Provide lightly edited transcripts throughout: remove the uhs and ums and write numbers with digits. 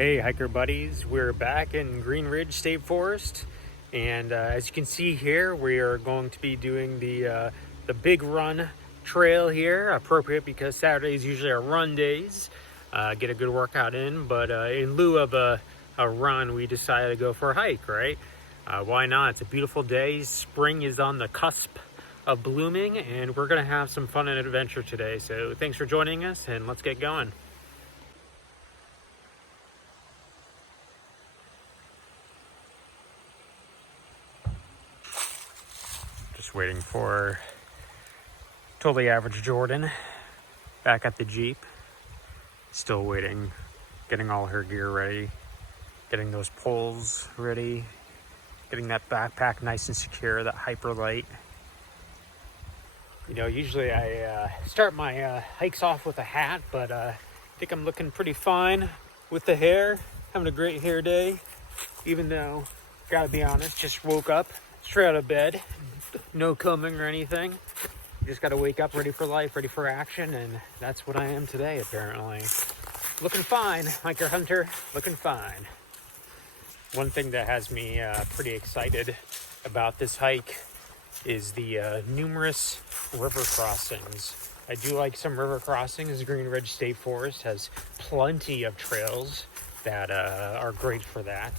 Hey hiker buddies, we're back in Green Ridge State Forest, and as you can see here, we are going to be doing the Big Run trail here, appropriate because Saturdays usually are run days. Get a good workout in, but in lieu of a run, we decided to go for a hike, right? Why not? It's a beautiful day. Spring is on the cusp of blooming, and we're gonna have some fun and adventure today. So thanks for joining us, and let's get going. Just waiting for Totally Average Jordan back at the Jeep. Still waiting, getting all her gear ready, getting those poles ready, getting that backpack nice and secure, that hyper light. You know, usually I start my hikes off with a hat, but I think I'm looking pretty fine with the hair. Having a great hair day, even though, gotta be honest, just woke up straight out of bed. No combing or anything. You just gotta wake up ready for life, ready for action, and that's what I am today, apparently. Looking fine, like your hunter, looking fine. One thing that has me pretty excited about this hike is the numerous river crossings. I do like some river crossings. Green Ridge State Forest has plenty of trails that are great for that.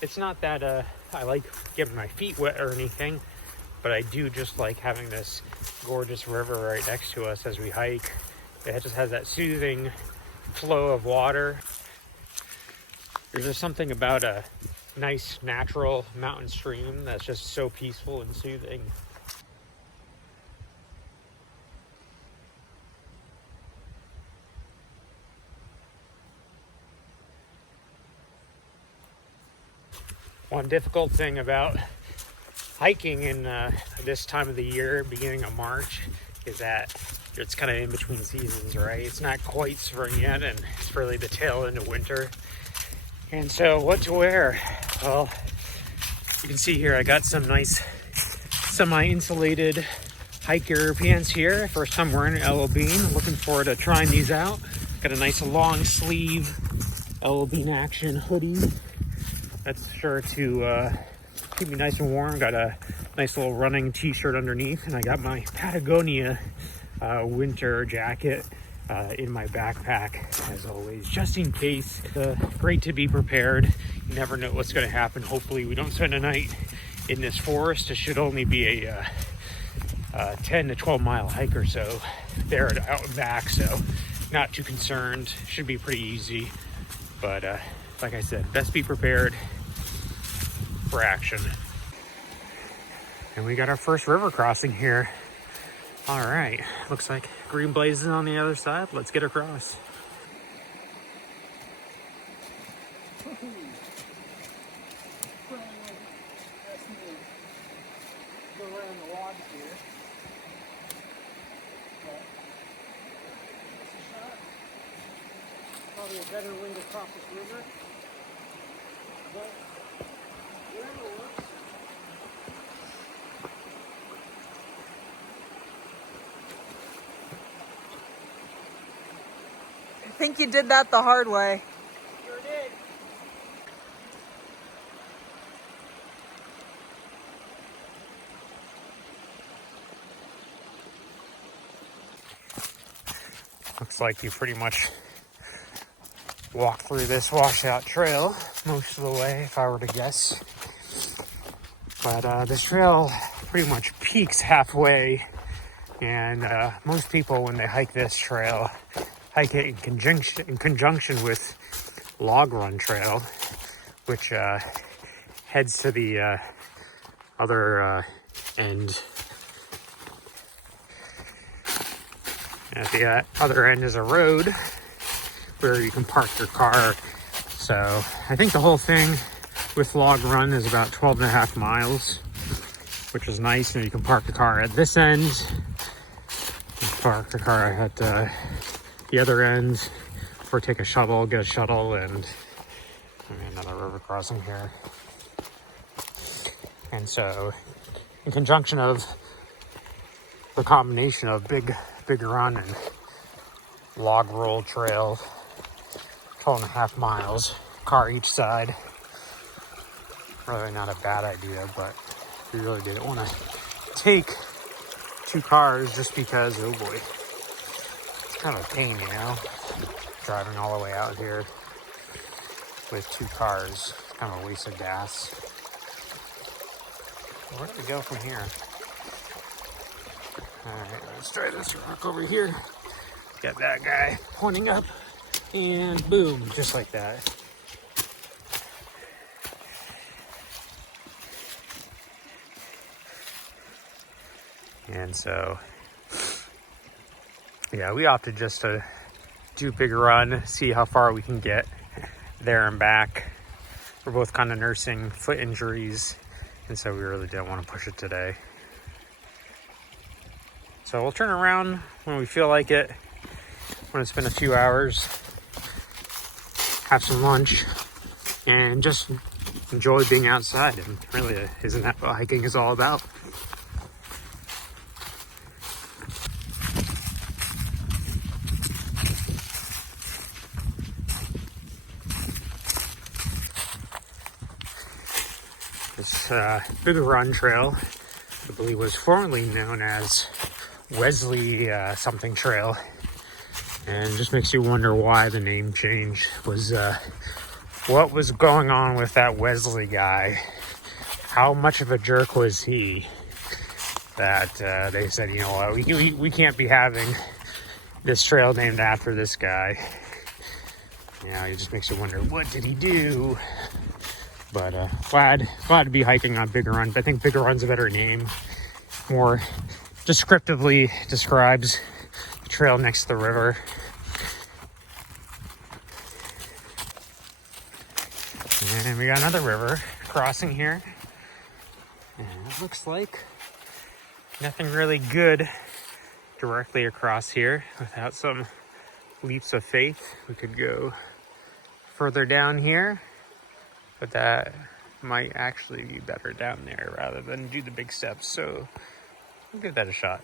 It's not that I like getting my feet wet or anything, but I do just like having this gorgeous river right next to us as we hike. It just has that soothing flow of water. There's just something about a nice natural mountain stream that's just so peaceful and soothing. One difficult thing about hiking in this time of the year, beginning of March, is that it's kind of in between seasons, right? It's not quite spring yet, and it's really the tail end of winter. And so what to wear? Well, you can see here I got some nice semi-insulated hiker pants here. First time wearing an LL Bean. Looking forward to trying these out. Got a nice long sleeve LL Bean action hoodie. That's sure to keep me nice and warm. Got a nice little running t-shirt underneath, and I got my Patagonia winter jacket in my backpack, as always, just in case. Great to be prepared. You never know what's going to happen. Hopefully we don't spend a night in this forest. It should only be a 10 to 12 mile hike or so there out and back, so not too concerned. Should be pretty easy, but like I said, best be prepared for action. And we got our first river crossing here. All right, looks like green blazes on the other side. Let's get across. Go around the log here. Probably a better way to cross this river. But whatever works. I think you did that the hard way. Sure did. Looks like you pretty much walk through this washout trail most of the way, if I were to guess. But this trail pretty much peaks halfway, and most people, when they hike this trail, hike it in conjunction with Log Run Trail, which heads to the other end. At the other end is a road where you can park your car. So I think the whole thing with Log Run is about 12.5 miles, which is nice. And you can park the car at this end, you can park the car at the other end, or take a shuttle, get a shuttle, and another river crossing here. And so in conjunction of the combination of Big Run and Log Roll Trail, 12.5 miles, car each side. Probably not a bad idea, but we really didn't want to take 2 cars just because, oh boy, it's kind of a pain, you know, driving all the way out here with 2 cars. It's kind of a waste of gas. Where do we go from here? All right, let's try this rock over here. Got that guy pointing up, and boom, just like that. And so, yeah, we opted just to do a big run, see how far we can get there and back. We're both kind of nursing foot injuries, and so we really didn't want to push it today. So we'll turn around when we feel like it, when it's been a few hours, have some lunch, and just enjoy being outside. And really, isn't that what hiking is all about? This big run trail, I believe, was formerly known as Wesley something trail, and just makes you wonder why the name change was. What was going on with that Wesley guy? How much of a jerk was he that they said, you know what, we can't be having this trail named after this guy. You know, it just makes you wonder, what did he do? But glad to be hiking on Bigger Run. But I think Bigger Run's a better name. More descriptively describes the trail next to the river. And we got another river crossing here. And it looks like nothing really good directly across here. Without some leaps of faith, we could go further down here. But that might actually be better down there rather than do the big steps. So we'll give that a shot.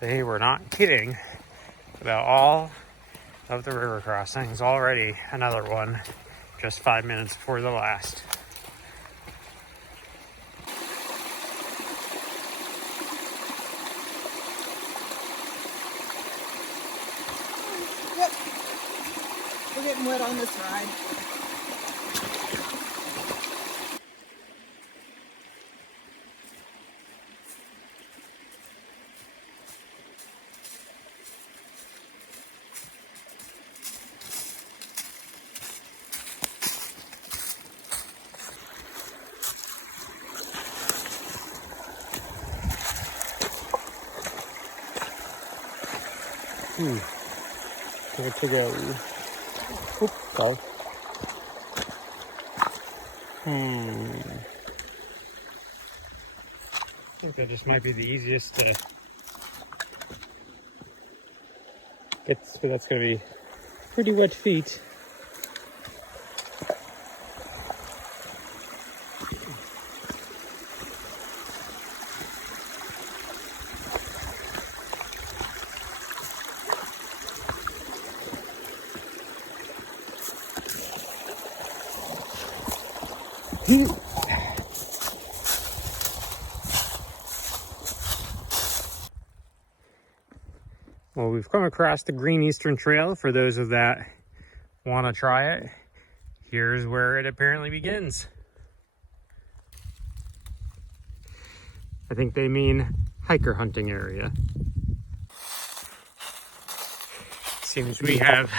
They were not kidding about all of the river crossings. Already another one, just 5 minutes before the last. Yep. We're getting wet on this ride. To go. Go. I think that just might be the easiest to get, but that's going to be pretty wet feet. Well, we've come across the Green Eastern Trail. For those of that want to try it, here's where it apparently begins. I think they mean hiker hunting area. Seems we have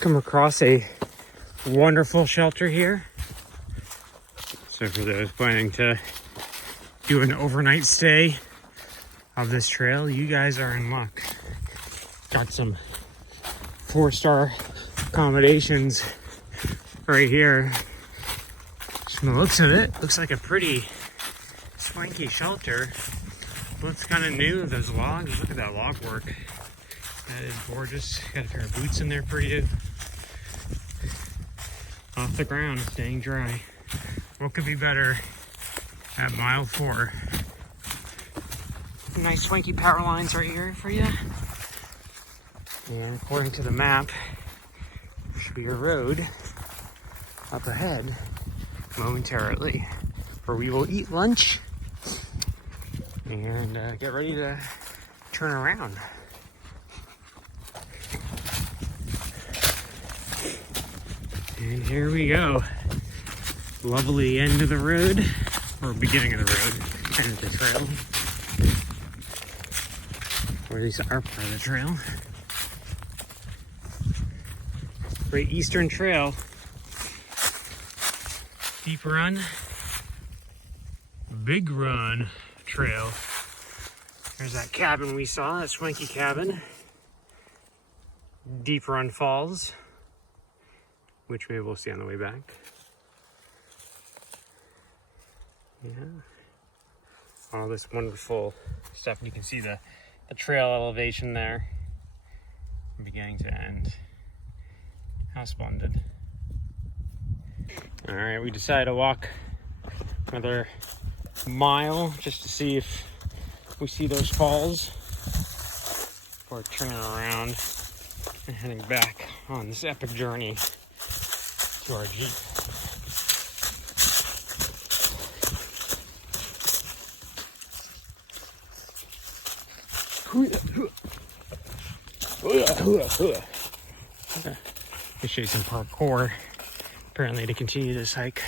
come across a wonderful shelter here. So for those planning to do an overnight stay of this trail, you guys are in luck. Got some 4-star accommodations right here. From the looks of it, looks like a pretty swanky shelter. Looks kind of new, those logs. Look at that log work. That is gorgeous. Got a pair of boots in there for you. Off the ground, staying dry. What could be better at mile 4? Nice swanky power lines right here for you. And according to the map, there should be a road up ahead momentarily where we will eat lunch and get ready to turn around. And here we go. Lovely end of the road, or beginning of the road, end of the trail. Or at least our part of the trail. Great Eastern Trail. Deep Run, Big Run Trail. There's that cabin we saw, that swanky cabin. Deep Run Falls, which maybe we'll see on the way back. Yeah. All this wonderful stuff. You can see the trail elevation there, from beginning to end. How splendid. All right, we decided to walk another mile just to see if we see those falls before turning around and heading back on this epic journey to our Jeep. Let me show you some parkour, apparently, to continue this hike.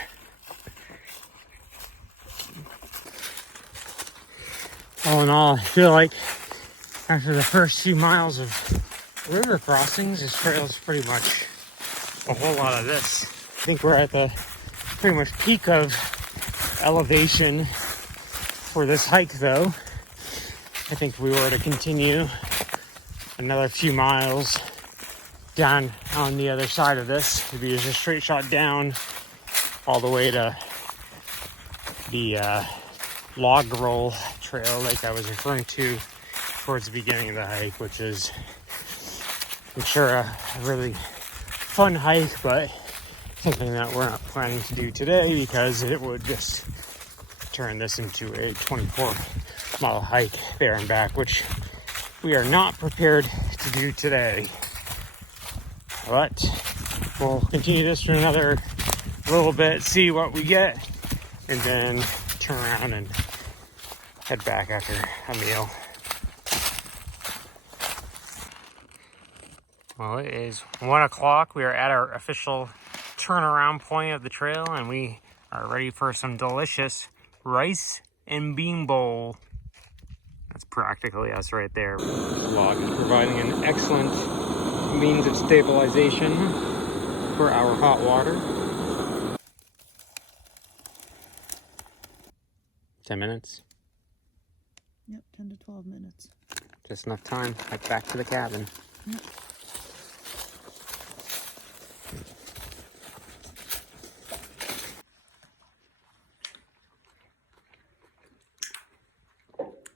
All in all, I feel like after the first few miles of river crossings, this trail is pretty much a whole lot of this. I think we're at the pretty much peak of elevation for this hike, though. I think if we were to continue another few miles down on the other side of this, it'd be just a straight shot down all the way to the log roll trail like I was referring to towards the beginning of the hike, which is, I'm sure, a really fun hike, but something that we're not planning to do today because it would just turn this into a 24-mile hike there and back, which we are not prepared to do today. But we'll continue this for another little bit, see what we get, and then turn around and head back after a meal. Well, it is 1 o'clock. We are at our official turnaround point of the trail, and we are ready for some delicious rice and bean bowl. That's practically us right there. Log is providing an excellent means of stabilization for our hot water. 10 minutes. Yep, 10 to 12 minutes. Just enough time. Head back to the cabin. Yep.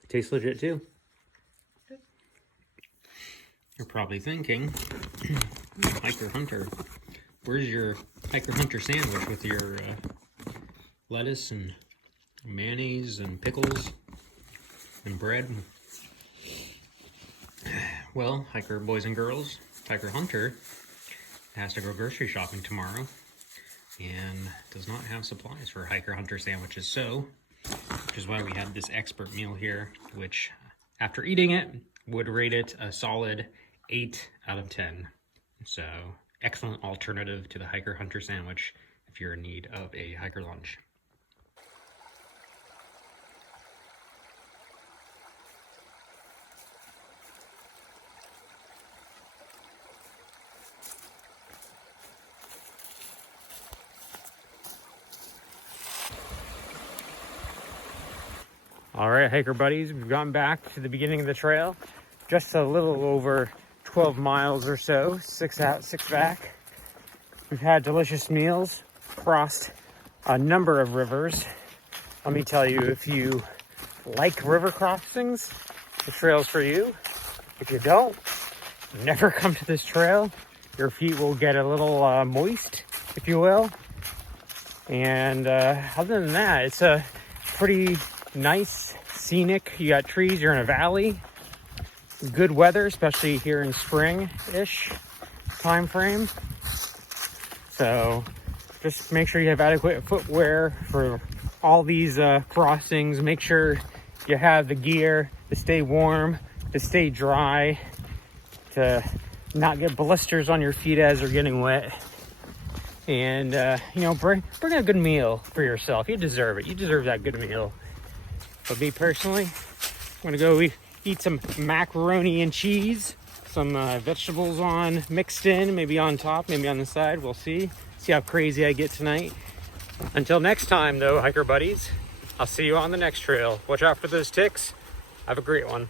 Tastes legit too. You're probably thinking, Hiker Hunter, where's your Hiker Hunter sandwich with your lettuce and mayonnaise and pickles and bread? Well, hiker boys and girls, Hiker Hunter has to go grocery shopping tomorrow and does not have supplies for Hiker Hunter sandwiches, so which is why we had this expert meal here, which after eating it would rate it a solid 8 out of 10. So excellent alternative to the Hiker Hunter sandwich if you're in need of a hiker lunch. All right, hiker buddies, we've gone back to the beginning of the trail. Just a little over 12 miles or so, 6 out, 6 back. We've had delicious meals, crossed a number of rivers. Let me tell you, if you like river crossings, the trail's for you. If you don't, never come to this trail. Your feet will get a little moist, if you will. And other than that, it's a pretty nice, scenic. You got trees, you're in a valley. Good weather, especially here in spring-ish time frame. So just make sure you have adequate footwear for all these crossings. Make sure you have the gear to stay warm, to stay dry, to not get blisters on your feet as they're getting wet. And you know, bring a good meal for yourself. You deserve it. You deserve that good meal. But me personally, I'm gonna go eat some macaroni and cheese, some vegetables on mixed in, maybe on top, maybe on the side. We'll see how crazy I get tonight. Until next time though, hiker buddies, I'll see you on the next trail. Watch out for those ticks. Have a great one.